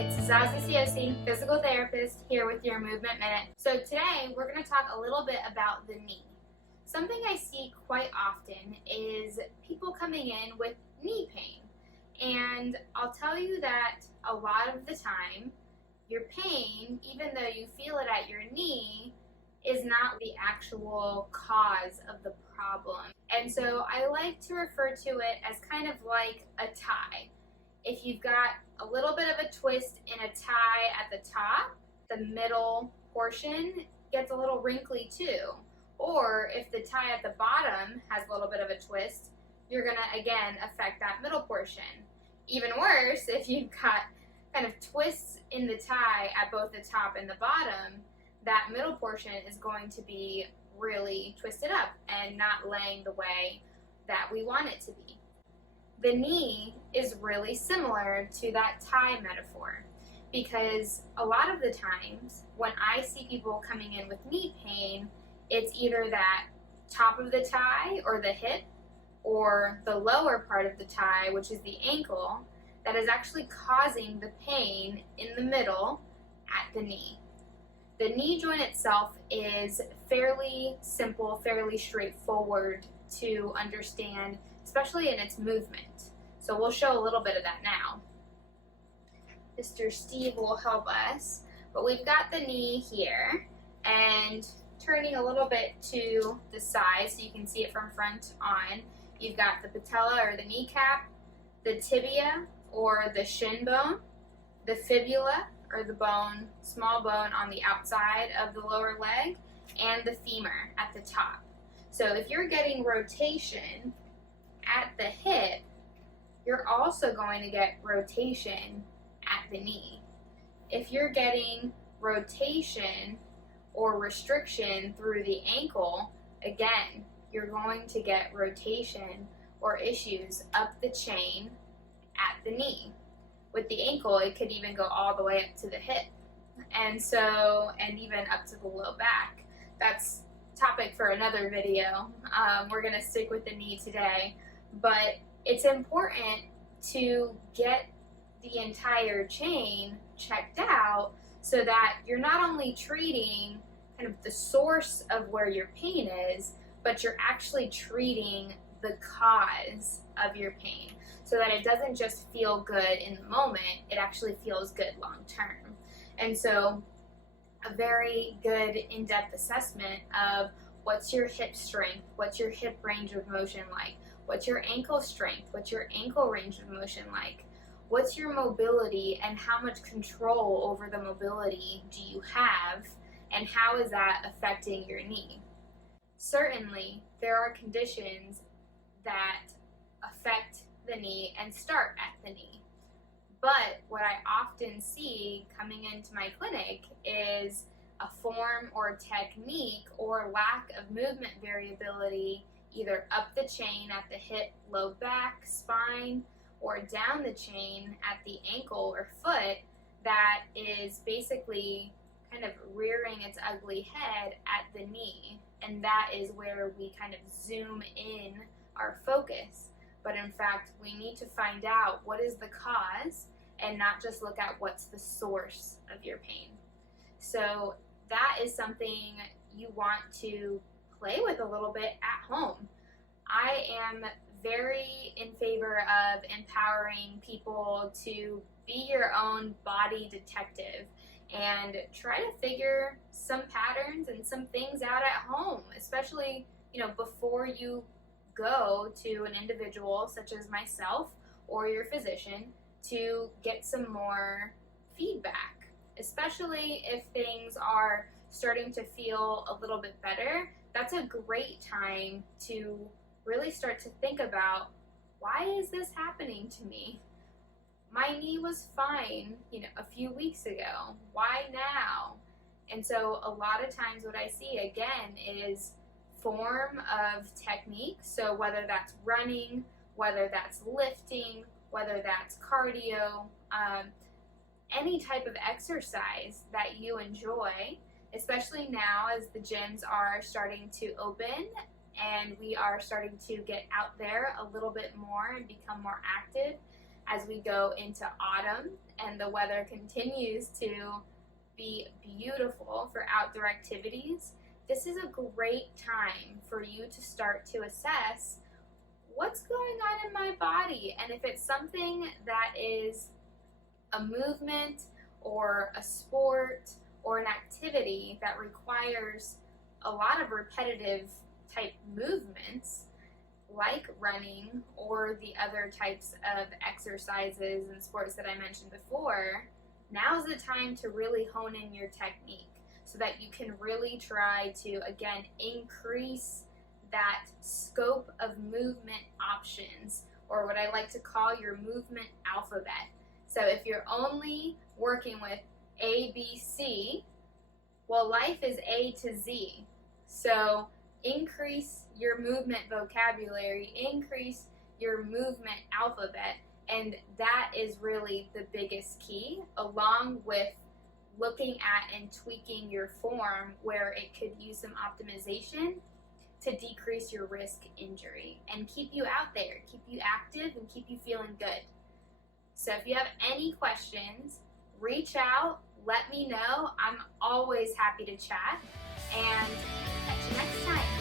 It's Zazie Siosi, physical therapist, here with your Movement Minute. So today we're going to talk a little bit about the knee. Something I see quite often is people coming in with knee pain. And I'll tell you that a lot of the time, your pain, even though you feel it at your knee, is not the actual cause of the problem. And so I like to refer to it as kind of like a tie. If you've got a little bit of a twist in a tie at the top, the middle portion gets a little wrinkly too. Or if the tie at the bottom has a little bit of a twist, you're going to again affect that middle portion. Even worse, if you've got kind of twists in the tie at both the top and the bottom, that middle portion is going to be really twisted up and not laying the way that we want it to be. The knee is really similar to that tie metaphor because a lot of the times when I see people coming in with knee pain, it's either that top of the tie or the hip or the lower part of the tie, which is the ankle, that is actually causing the pain in the middle at the knee. The knee joint itself is fairly simple, fairly straightforward to understand, especially in its movement. So we'll show a little bit of that now. Mr. Steve will help us, but we've got the knee here, and turning a little bit to the side so you can see it from front on, you've got the patella or the kneecap, the tibia or the shin bone, the fibula or the bone, small bone on the outside of the lower leg, and the femur at the top. So if you're getting rotation at the hip, you're also going to get rotation at the knee. If you're getting rotation or restriction through the ankle, again, you're going to get rotation or issues up the chain at the knee. With the ankle, it could even go all the way up to the hip, and even up to the low back. That's topic for another video. We're going to stick with the knee today, but it's important to get the entire chain checked out so that you're not only treating kind of the source of where your pain is, but you're actually treating the cause of your pain so that it doesn't just feel good in the moment, it actually feels good long term. And so a very good in-depth assessment of what's your hip strength, what's your hip range of motion like, what's your ankle strength, what's your ankle range of motion like, what's your mobility and how much control over the mobility do you have, and how is that affecting your knee. Certainly, there are conditions that affect the knee and start at the knee. But what I often see coming into my clinic is a form or technique or lack of movement variability either up the chain at the hip, low back, spine, or down the chain at the ankle or foot that is basically kind of rearing its ugly head at the knee. And that is where we kind of zoom in our focus. But in fact, we need to find out what is the cause and not just look at what's the source of your pain. So that is something you want to play with a little bit at home. I am very in favor of empowering people to be your own body detective and try to figure some patterns and some things out at home, especially, before you go to an individual such as myself or your physician to get some more feedback, especially if things are starting to feel a little bit better. That's a great time to really start to think about, why is this happening to me? My knee was fine, a few weeks ago. Why now? And so a lot of times what I see again is form of technique. So whether that's running, whether that's lifting, whether that's cardio, any type of exercise that you enjoy, especially now as the gyms are starting to open and we are starting to get out there a little bit more and become more active as we go into autumn and the weather continues to be beautiful for outdoor activities, this is a great time for you to start to assess what's going on in my body, and if it's something that is a movement or a sport or an activity that requires a lot of repetitive type movements, like running or the other types of exercises and sports that I mentioned before, now's the time to really hone in your technique so that you can really try to, again, increase that scope of movement options, or what I like to call your movement alphabet. So if you're only working with A, B, C, well, life is A to Z. So increase your movement vocabulary, increase your movement alphabet, and that is really the biggest key, along with looking at and tweaking your form where it could use some optimization to decrease your risk injury and keep you out there, keep you active, and keep you feeling good. So if you have any questions, reach out, let me know. I'm always happy to chat, and catch you next time.